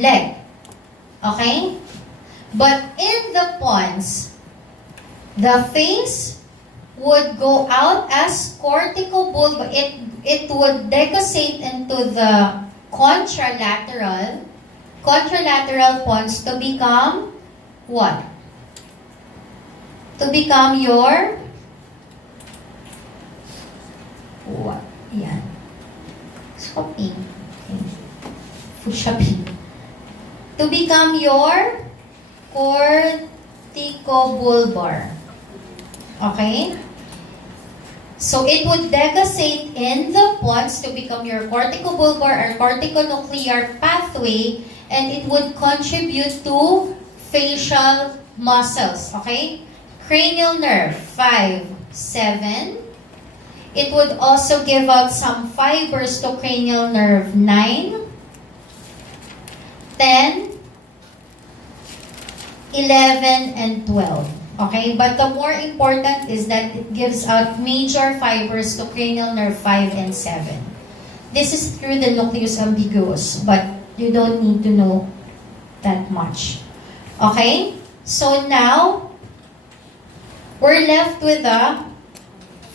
leg. Okay? But in the pons, the face would go out as corticobulbar. It would decussate into the contralateral pons to become what? To become your what? Yan. Shopping. Okay. Food shopping. To become your corticobulbar. Okay? So it would decussate in the pons to become your corticobulbar or corticonuclear pathway, and it would contribute to facial muscles. Okay? Cranial nerve, 5, 7. It would also give out some fibers to cranial nerve, 9, 10, 11, and 12. Okay? But the more important is that it gives out major fibers to cranial nerve 5 and 7. This is through the nucleus ambiguous, but you don't need to know that much. Okay? So now, we're left with the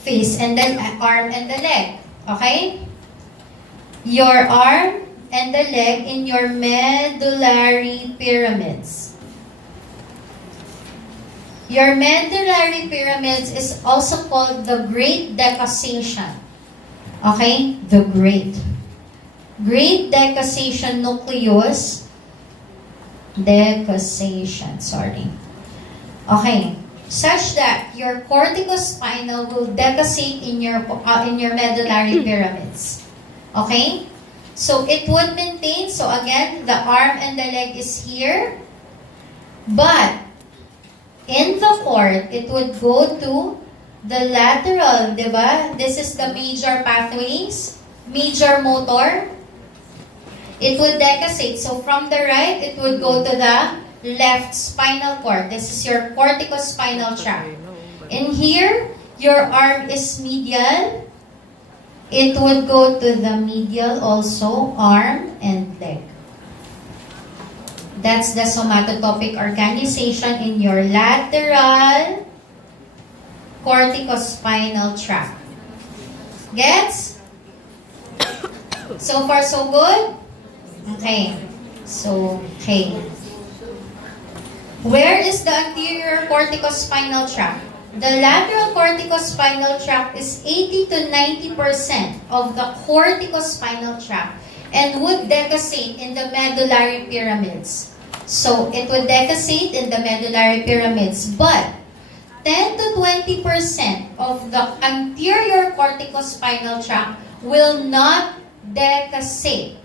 face and then arm and the leg. Okay? Your arm and the leg in your medullary pyramids. Your medullary pyramids is also called the great decussation. Okay? The great decussation nucleus. Decussation, sorry. Okay. Such that your corticospinal will decussate in your medullary pyramids. Okay? So it would maintain, so again, the arm and the leg is here. But in the cord, it would go to the lateral, diba? This is the major pathways, major motor. It would decussate. So from the right, it would go to the left spinal cord. This is your corticospinal tract. In here, your arm is medial. It would go to the medial also, arm and leg. That's the somatotopic organization in your lateral corticospinal tract. Gets? So far, so good? Okay. So, okay. Where is the anterior corticospinal tract? The lateral corticospinal tract is 80 to 90% of the corticospinal tract and would decussate in the medullary pyramids. So, it would decussate in the medullary pyramids, but 10 to 20% of the anterior corticospinal tract will not decussate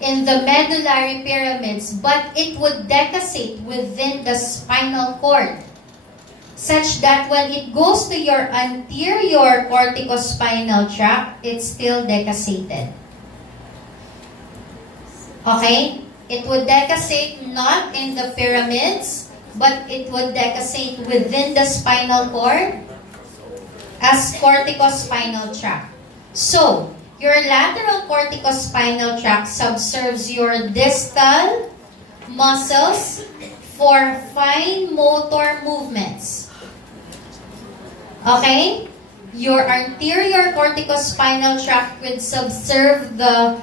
in the medullary pyramids, but it would decussate within the spinal cord, such that when it goes to your anterior corticospinal tract, it's still decussated. Okay? It would decussate not in the pyramids, but it would decussate within the spinal cord as corticospinal tract. So, your lateral corticospinal tract subserves your distal muscles for fine motor movements. Okay? Your anterior corticospinal tract would subserve the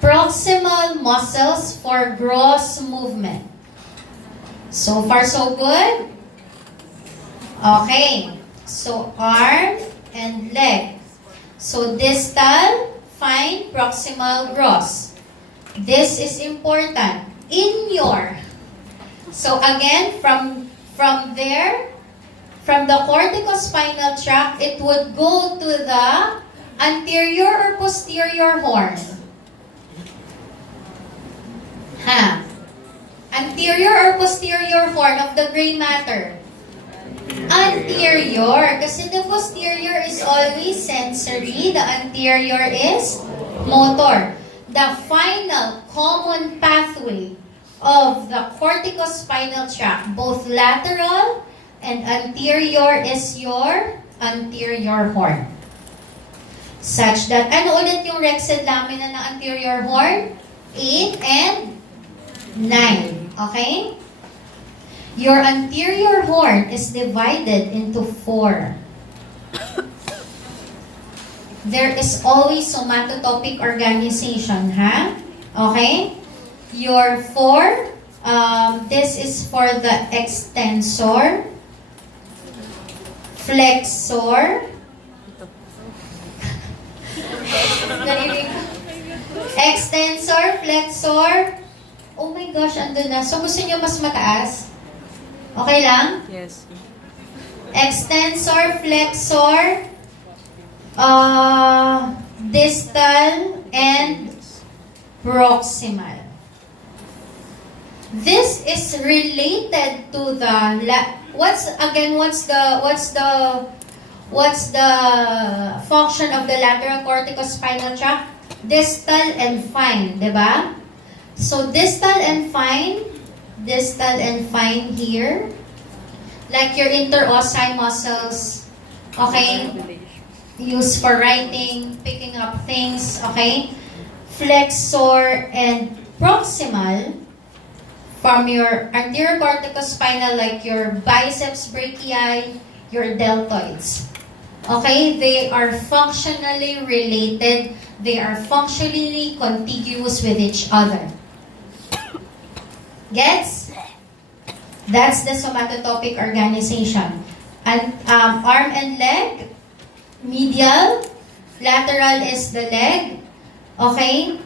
proximal muscles for gross movement. So far, so good? Okay. So, arm and leg. So, distal, fine, proximal, gross. This is important. In your, so again, from there, from the corticospinal tract, it would go to the anterior or posterior horn. Anterior or posterior horn of the gray matter? Anterior. Kasi the posterior is always sensory. The anterior is motor. The final common pathway of the corticospinal tract, both lateral and anterior, is your anterior horn. Such that, ano ulit yung rexed lamina ng anterior horn? 8 and 9. Okay? Your anterior horn is divided into 4. There is always somatotopic organization, ha? Okay? Your 4, this is for the extensor, flexor, extensor, flexor. Oh my gosh, andun na. So, gusto niyo mas mataas? Okay lang? Yes. Extensor, flexor, distal, and proximal. This is related to the what's the function of the lateral corticospinal tract? Distal and fine, 'di ba? So distal and fine here, like your interossei muscles, okay? Used for writing, picking up things, okay? Flexor and proximal from your anterior corticospinal, like your biceps brachii, your deltoids. Okay? They are functionally related. They are functionally contiguous with each other. Gets? That's the somatotopic organization. And arm and leg, medial, lateral is the leg. Okay?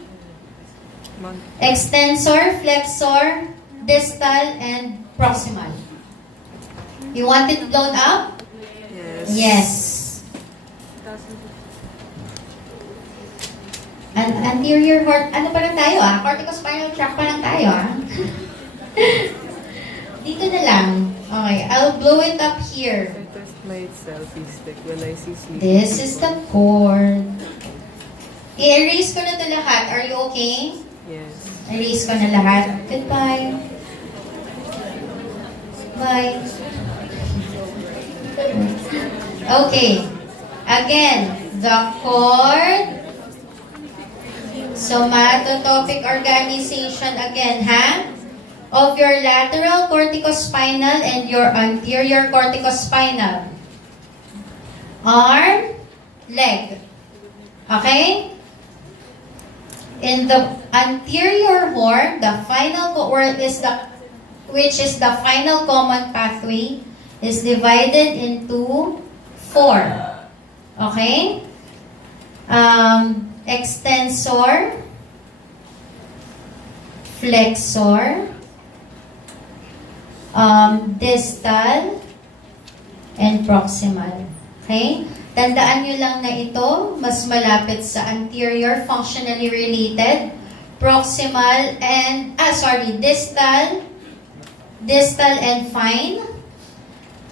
Extensor, flexor, distal, and proximal. You want it blown up? Yes. Yes. And anterior ano pa lang tayo corticospinal tract pa lang tayo Dito na lang. Okay, I'll blow it up here. I test my selfie stick when I see sleep. This is the cord. I-erase ko na ito lahat. Are you okay? Yes. Erase ko na lahat. Goodbye. Bye. Okay. Again, the cord, somatotopic organization again, ha? Of your lateral corticospinal and your anterior corticospinal. Arm, leg. Okay? In the anterior horn, the final which is the final common pathway, is divided into 4. Okay? Extensor, flexor, distal, and proximal. Okay? Tandaan nyo lang na ito, mas malapit sa anterior, functionally related, proximal, and, distal and fine,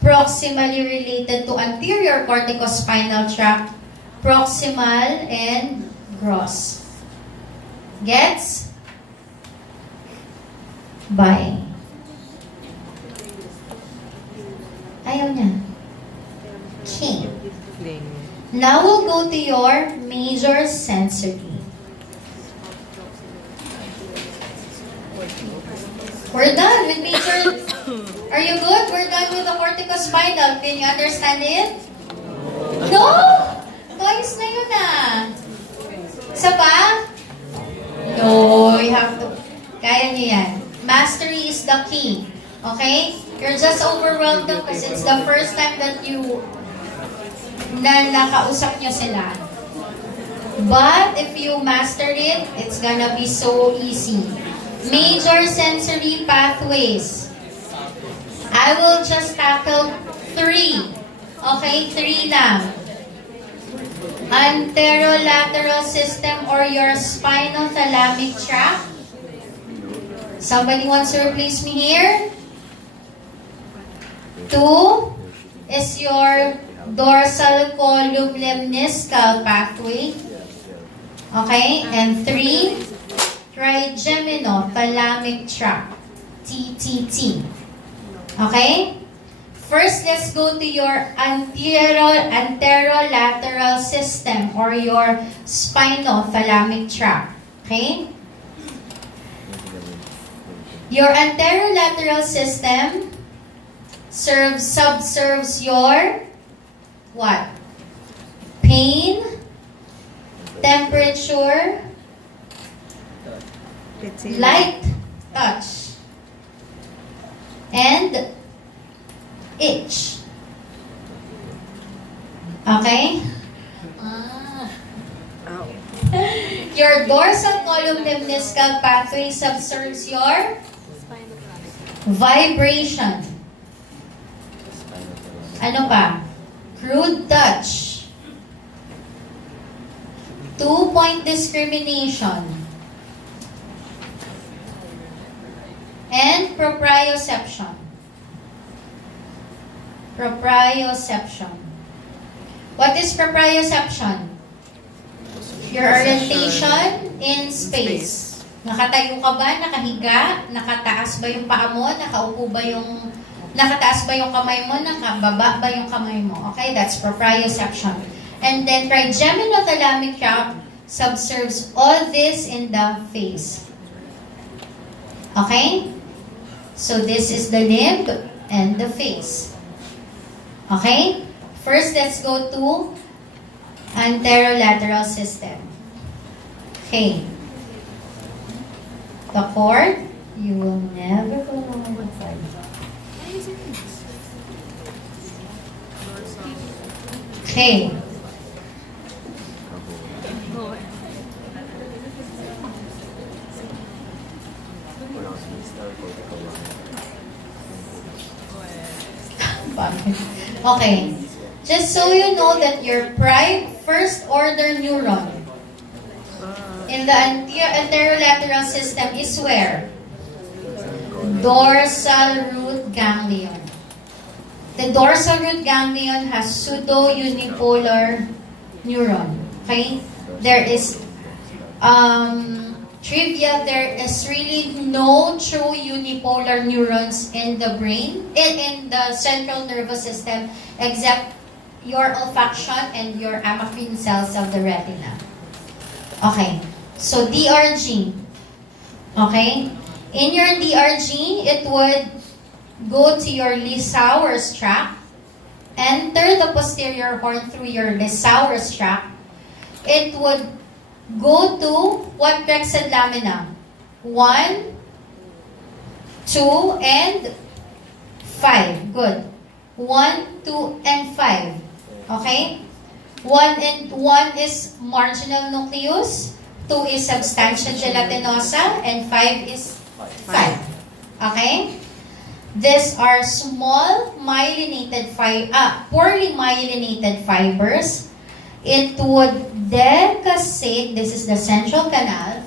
proximally related to anterior corticospinal tract, proximal, and gross. Gets? Bye. Ayaw niya. Okay. Now we'll go to your major sensory. We're done with major. Are you good? We're done with the corticospinal. Can you understand it? No! Twice na yun Isa pa? No, you have to. Kaya niyo yan. Mastery is the key. Okay? You're just overwhelmed because it's the first time that nakausap nyo sila. But if you mastered it, it's gonna be so easy. Major sensory pathways. I will just tackle 3. Okay? 3 lang. Anterolateral system or your spinal thalamic tract. Somebody wants to replace me here? 2 is your dorsal column lemniscal pathway. Okay? And 3, trigeminothalamic tract. TTT. Okay? First, let's go to your anterolateral system or your spinothalamic tract. Okay? Your anterolateral system subserves your what? Pain, temperature, light touch, and itch. Okay? Ow. Your dorsal column lemniscal pathway subserves your vibration. Ano pa? Crude touch. 2-point discrimination. And proprioception. Proprioception. What is proprioception? Your orientation in space. Nakatayo ka ba? Nakahiga? Nakataas ba yung paa mo? Nakaupo ba yung... Nakataas ba yung kamay mo? Nakababa ba yung kamay mo? Okay, that's proprioception. And then trigeminothalamic tract subserves all this in the face. Okay? So this is the limb and the face. Okay? First, let's go to anterolateral system. Okay. The cord, you will never go wrong with it. Okay. Okay. Just so you know that your first order neuron in the anterolateral system is where? Dorsal root ganglion. The dorsal root ganglion has pseudo-unipolar neuron. Okay? There is trivia, there is really no true unipolar neurons in the brain, in the central nervous system, except your olfaction and your amacrine cells of the retina. Okay, so DRG. Okay, in your DRG, it would go to your Lissauer's tract, enter the posterior horn through your Lissauer's tract. It would go to what Rexed lamina? 1, 2, and 5. Good. 1, 2, and 5. Okay? 1 is marginal nucleus, 2 is substantia gelatinosa, and 5 is 5. Okay? These are small poorly myelinated fibers. It would decussate, this is the central canal,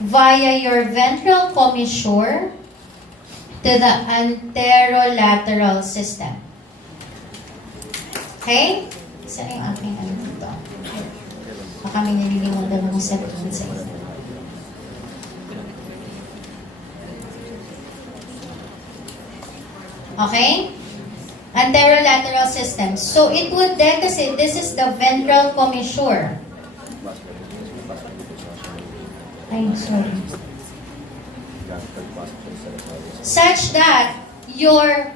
via your ventral commissure to the anterolateral system. Okay? Isa na yung aking ano dito. Baka may nalilimutan ng sabihin sa inyo. Okay? Anterolateral system. So it would decussate. This is the ventral commissure. I'm sorry. Such that your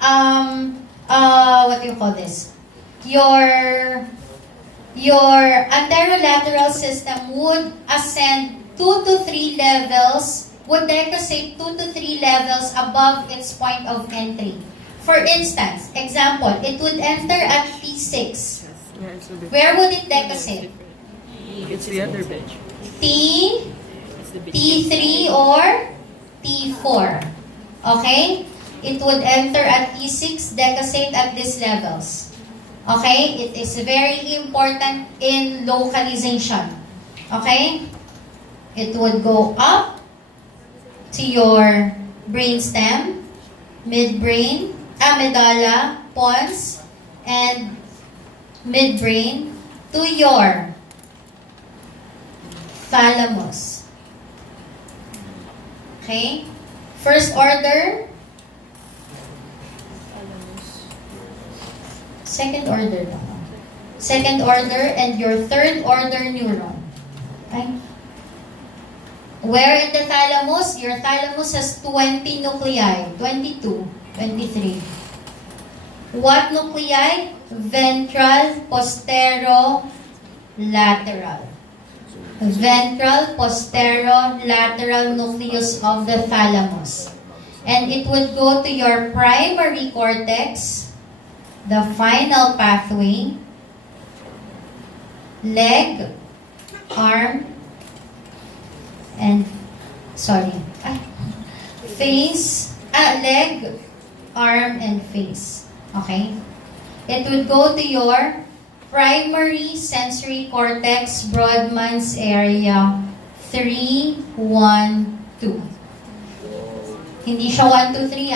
what do you call this? Your anterolateral system would ascend 2 to 3 levels, would decussate 2 to 3 levels above its point of entry. For instance, example, it would enter at T6. Where would it decussate? It's the other bit. T3 or T4. Okay? It would enter at T6, decussate at these levels. Okay? It is very important in localization. Okay? It would go up to your brainstem, midbrain, medulla, pons, and midbrain to your thalamus. Okay? First order, Second order lang. Second order and your third order neuron. Okay? Where in the thalamus? Your thalamus has 20 nuclei. 22, 23. What nuclei? Ventral, posterolateral. Ventral, posterolateral nucleus of the thalamus. And it would go to your primary cortex, the final pathway, leg, arm, and, face, leg, arm, and face. Okay? It would go to your primary sensory cortex, Brodmann's area 3, 1, 2. Hindi siya 1, 2, 3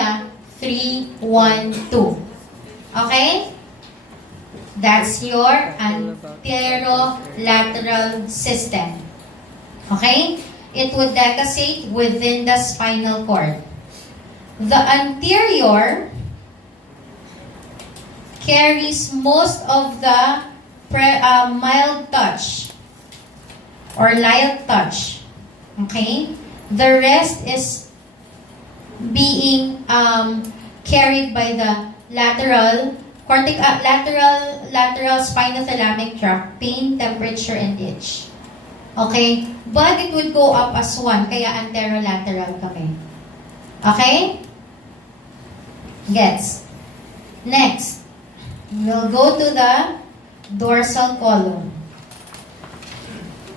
3, 1, 2. Okay? That's your anterolateral system. Okay? It would decussate within the spinal cord. The anterior carries most of the mild touch or light touch. Okay? The rest is being carried by the lateral spinothalamic tract, pain, temperature, and itch. Okay? But it would go up as one, kaya anterolateral kami. Okay? Gets? Next, we'll go to the dorsal column.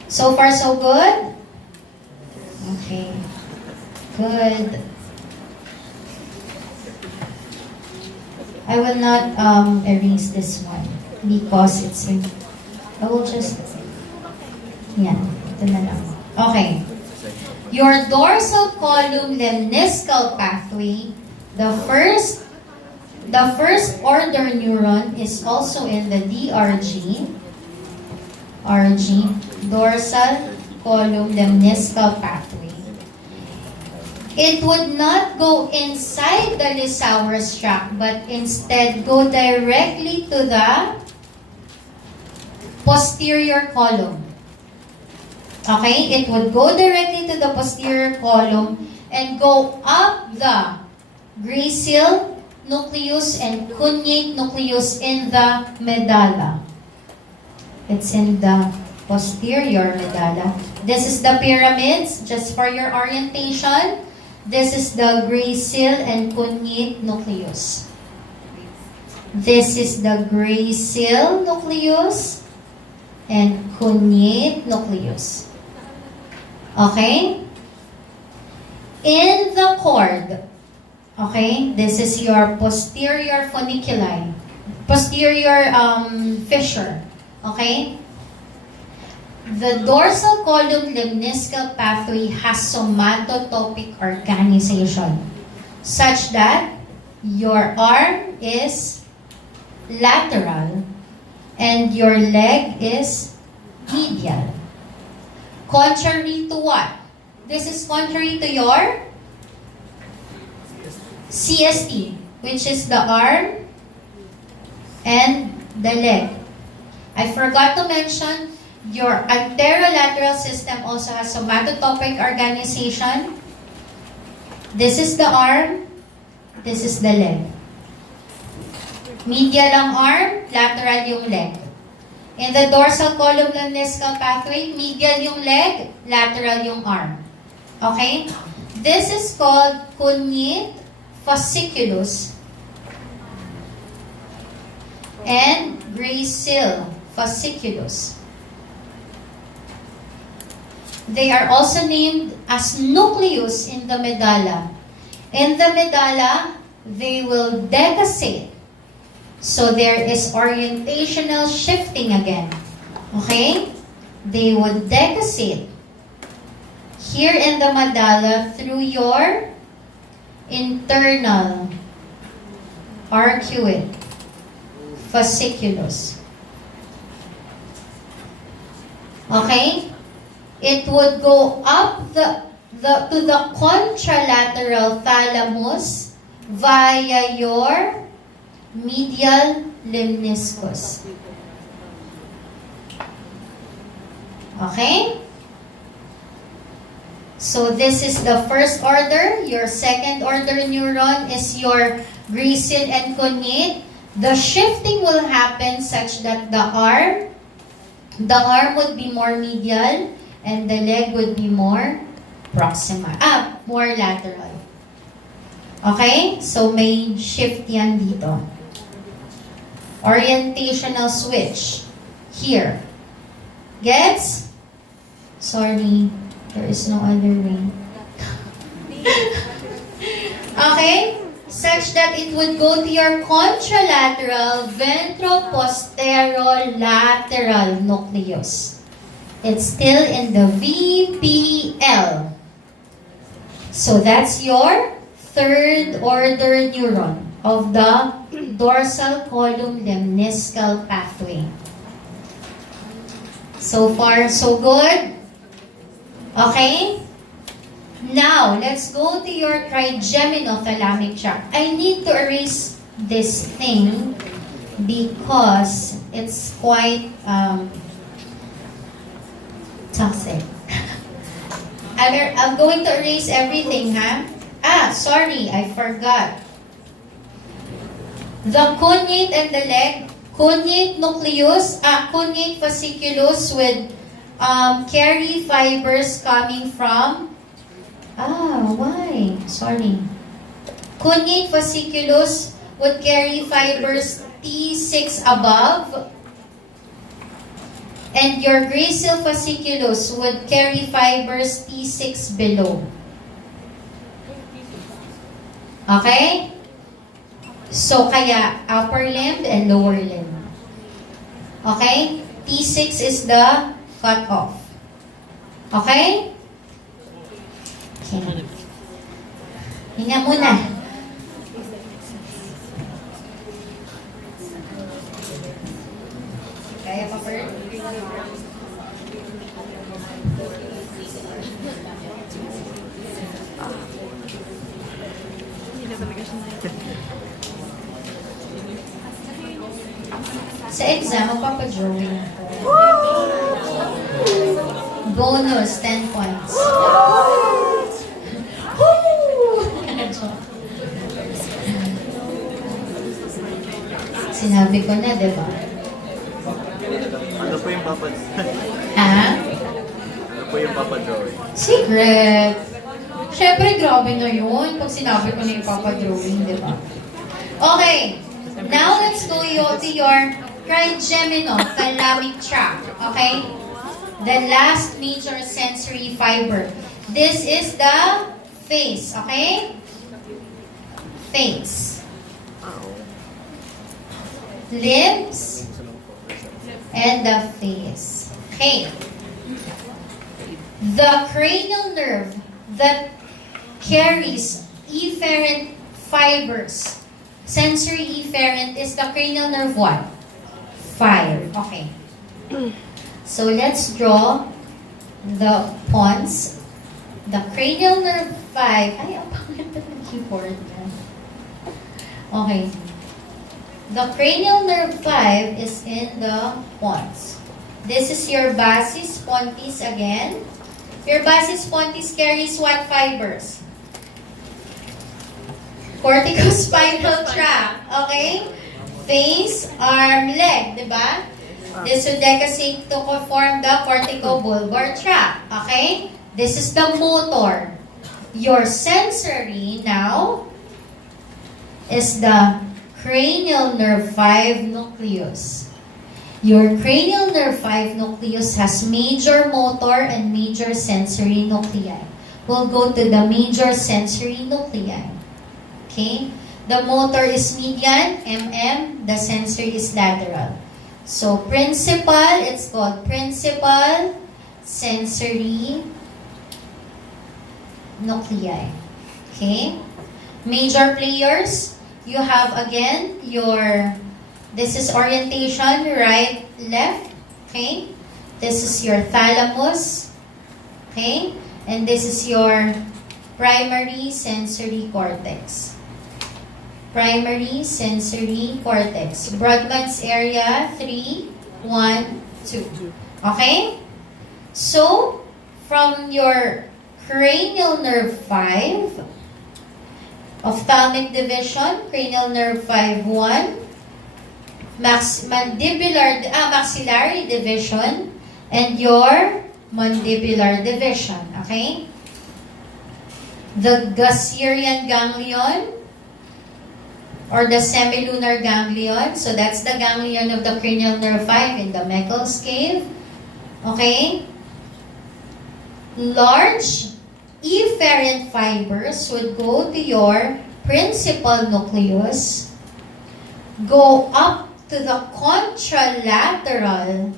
So far, so good? Okay. Good. I will not erase this one because it's I will just ito na lang. Okay. Your dorsal column lemniscal pathway, the first order neuron is also in the DRG, dorsal column lemniscal pathway. It would not go inside the Lissauer's tract, but instead go directly to the posterior column. Okay? It would go directly to the posterior column and go up the gracile nucleus and cuneate nucleus in the medulla. It's in the posterior medulla. This is the pyramids, just for your orientation. This is the gracile and cuneate nucleus. This is the gracile nucleus and cuneate nucleus. Okay? In the cord, okay, this is your posterior funiculi, posterior fissure. Okay? The dorsal column lemniscal pathway has somatotopic organization such that your arm is lateral and your leg is medial. Contrary to what? This is contrary to your CST, which is the arm and the leg. I forgot to mention, your anterolateral system also has somatotopic organization. This is the arm, this is the leg. Medial ang arm, lateral yung leg. In the dorsal column lemniscal pathway, medial yung leg, lateral yung arm. Okay? This is called cuneate fasciculus and gracile fasciculus. They are also named as nucleus in the medulla. In the medulla, they will decussate. So there is orientational shifting again. Okay? They would decussate here in the medulla through your internal arcuate fasciculus. Okay? It would go up to the contralateral thalamus via your medial lemniscus. Okay? So this is the first order. Your second order neuron is your gracile and cuneate. The shifting will happen such that the arm would be more medial and the leg would be more proximal. More lateral. Okay? So may shift yan dito. Orientational switch. Here. Gets? Sorry. There is no other way. Okay? Such that it would go to your contralateral ventroposterolateral nucleus. It's still in the VPL. So that's your third order neuron of the dorsal column lemniscal pathway. So far, so good? Okay? Now, let's go to your trigeminothalamic tract. I need to erase this thing because it's quite toxic. I'm going to erase everything, ha? Sorry, I forgot. The cuneate and the leg, cuneate nucleus, cuneate fasciculus with carry fibers coming from, why? Sorry. Cuneate fasciculus would carry fibers T6 above, and your gracile fasciculus would carry fibers T6 below. Okay? So, kaya upper limb and lower limb. Okay? T6 is the cut-off. Okay? Okay. Hinga muna. Kaya pa, Per? Sa exam, magpapadrawing ako. Bonus, 10 points. Sinabi ko na, di ba? Ano po yung papa? Ano po yung papa drawing? Secret. Siyempre, grabe na yun pag sinabi ko na yung papadrawing, di ba? Okay. Now, let's go to your trigeminothalamic tract. Okay? The last major sensory fiber. This is the face. Okay? Face. Lips. And the face. Okay. The cranial nerve that carries efferent fibers, sensory efferent, is the cranial nerve what? 5. Okay. So let's draw the pons. The cranial nerve 5. Ay, ang pangat na ng keyboard na. Okay. The cranial nerve 5 is in the pons. This is your basis pontis again. Your basis pontis carries what fibers? Corticospinal tract. Okay? Face, arm, leg. Diba? This would decussate to form the corticobulbar tract. Okay? This is the motor. Your sensory now is the cranial nerve 5 nucleus. Your cranial nerve 5 nucleus has major motor and major sensory nuclei. We'll go to the major sensory nuclei. Okay? The motor is median, MM. The sensory is lateral. So, principal, it's called principal sensory nuclei. Okay? Major players, you have again this is orientation, right, left. Okay? This is your thalamus. Okay? And this is your primary sensory cortex. primary sensory cortex. Brodmann's area, 3, 1, 2. Okay? So, from your cranial nerve 5, ophthalmic division, cranial nerve 5, 1, maxillary division, and your mandibular division. Okay? The Gasserian ganglion, or the semilunar ganglion. So that's the ganglion of the cranial nerve 5 in the Meckel's cave. Okay? Large efferent fibers would go to your principal nucleus, go up to the contralateral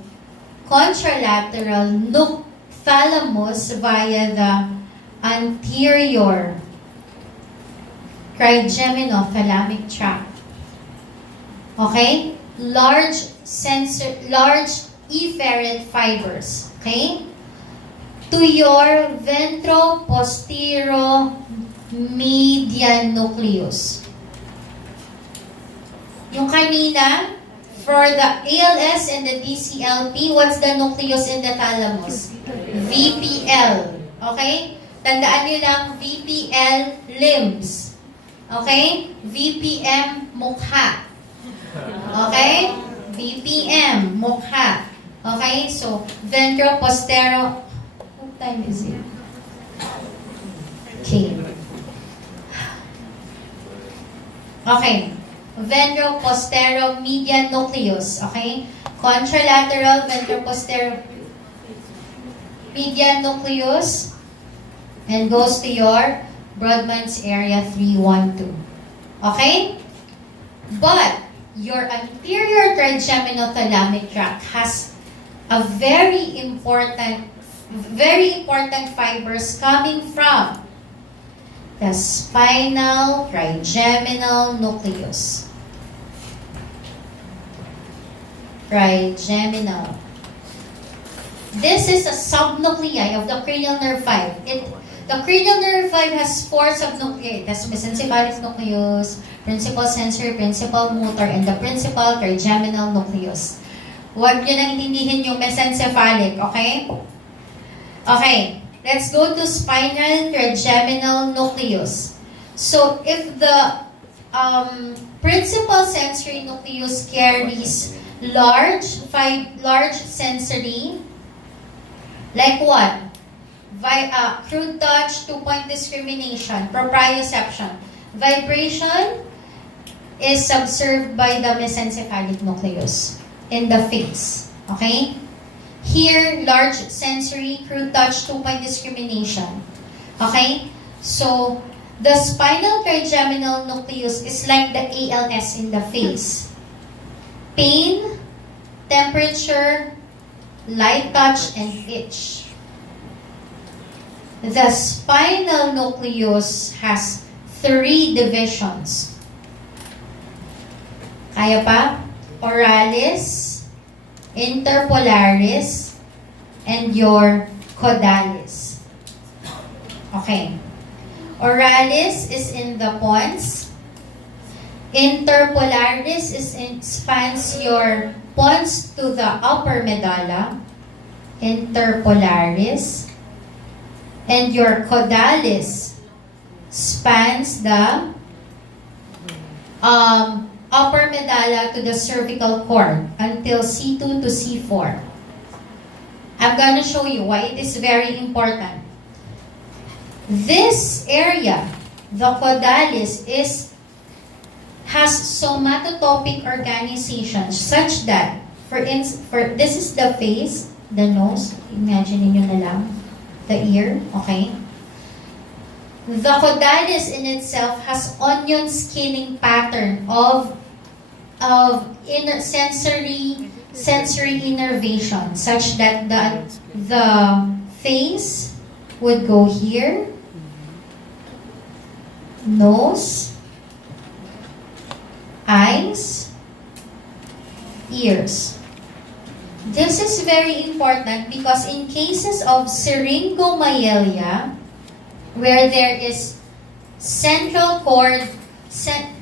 thalamus via the anterior trigeminothalamic tract. Okay? Large efferent fibers. Okay? To your ventro-posterior-median nucleus. Yung kanina, for the ALS and the DCLP, what's the nucleus in the thalamus? VPL. Okay? Tandaan nyo lang, VPL limbs. Okay? VPM mukha. Okay? VPM mukha. Okay? So, ventro-posterior. What time is it? Okay. Okay. Ventro-posterior-median nucleus. Okay? Contralateral ventro-posterior-median nucleus and goes to your Brodmann's area 312. Okay? But your anterior trigeminothalamic tract has a very important fibers coming from the spinal trigeminal nucleus. Trigeminal. This is a subnuclei of the cranial nerve 5. The cranial nerve 5 has 4 subnuclei. It has mesencephalic nucleus, principal sensory, principal motor, and the principal trigeminal nucleus. Huwag nyo nang intindihin yung mesencephalic, okay? Okay, let's go to spinal trigeminal nucleus. So, if the principal sensory nucleus carries large sensory, like what? Crude touch, 2-point discrimination, proprioception. Vibration is observed by the mesencephalic nucleus in the face. Okay? Here, large sensory, crude touch, 2-point discrimination. Okay? So, the spinal trigeminal nucleus is like the ALS in the face. Pain, temperature, light touch, and itch. The spinal nucleus has 3 divisions. Kaya pa? Oralis, interpolaris, and your caudalis. Okay. Oralis is in the pons. Interpolaris spans your pons to the upper medulla. Interpolaris. And your caudalis spans the upper medulla to the cervical cord until C2 to C4. I'm going to show you why it is very important. This area, the caudalis, has somatotopic organization such that, this is the face, the nose, imagine niyo na lang, the ear, okay? The caudalis in itself has onion skinning pattern of inner sensory innervation such that the face would go here, nose, eyes, ears. This is very important because in cases of syringomyelia, where there is central cord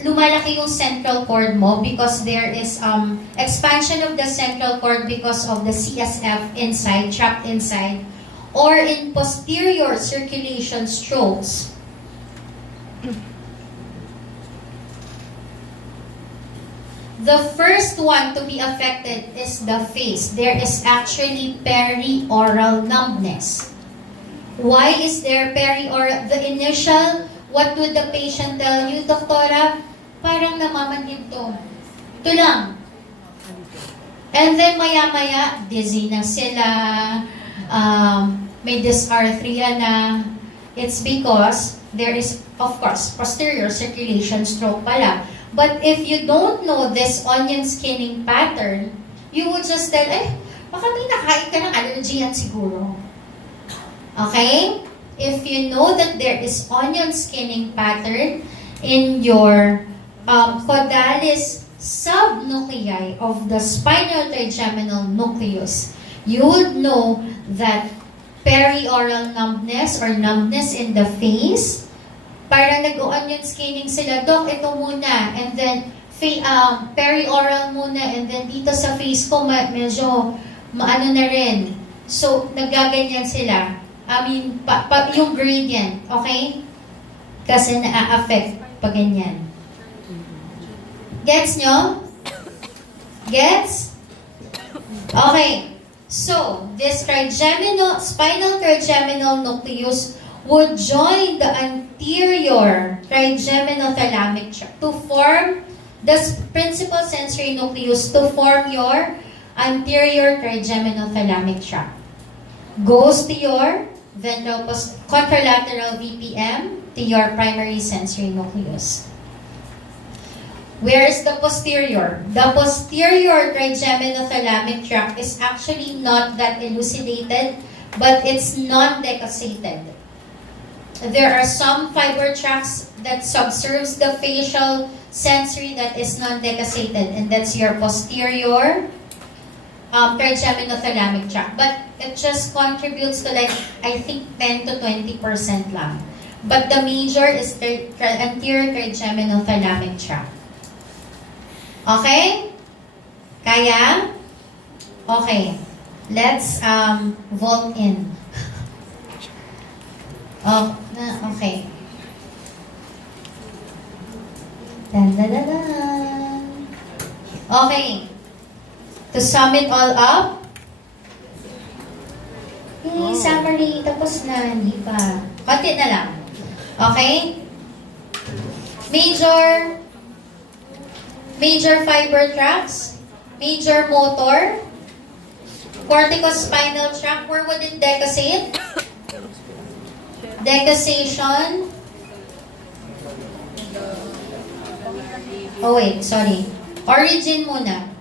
lumalaki yung central cord mo because there is expansion of the central cord because of the CSF inside, trapped inside, or in posterior circulation strokes. The first one to be affected is the face. There is actually perioral numbness. Why is there perioral? The initial, what would the patient tell you, Doktora? Parang namamanhid to. Ito lang. And then maya-maya, dizzy na sila, may dysarthria na. It's because there is, of course, posterior circulation stroke pala. But if you don't know this onion skinning pattern, you would just tell, baka may nakain ka ng allergy yan siguro. Okay? If you know that there is onion skinning pattern in your caudalis subnuclei of the spinal trigeminal nucleus, you would know that perioral numbness or numbness in the face, parang nag-onion skinning sila, Dok, ito muna, and then perioral muna, and then dito sa face ko, medyo maano na rin. So, nagaganyan sila. I mean, yung gradient, okay? Kasi na-affect pag ganyan. Gets nyo? Gets? Okay. So, this spinal trigeminal nucleus would join the anterior trigeminal thalamic tract to form the principal sensory nucleus to form your anterior trigeminal thalamic tract. Goes to your ventral contralateral VPM to your primary sensory nucleus. Where's the posterior? The posterior trigeminal thalamic tract is actually not that elucidated, but it's non-decussated. There are some fiber tracts that subserves the facial sensory that is non-decussated, and that's your posterior trigeminal thalamic tract. But it just contributes to like, I think 10 to 20% lang. But the major is the anterior trigeminal thalamic tract. Okay? Kaya? Okay. Let's vault in. Okay. Dun. Okay. To sum it all up, summary, tapos na, hindi pa. Konti na lang. Okay? Major fiber tracts, major motor, corticospinal tract, where would it decussate? Decussation. Oh wait, sorry. Origin muna.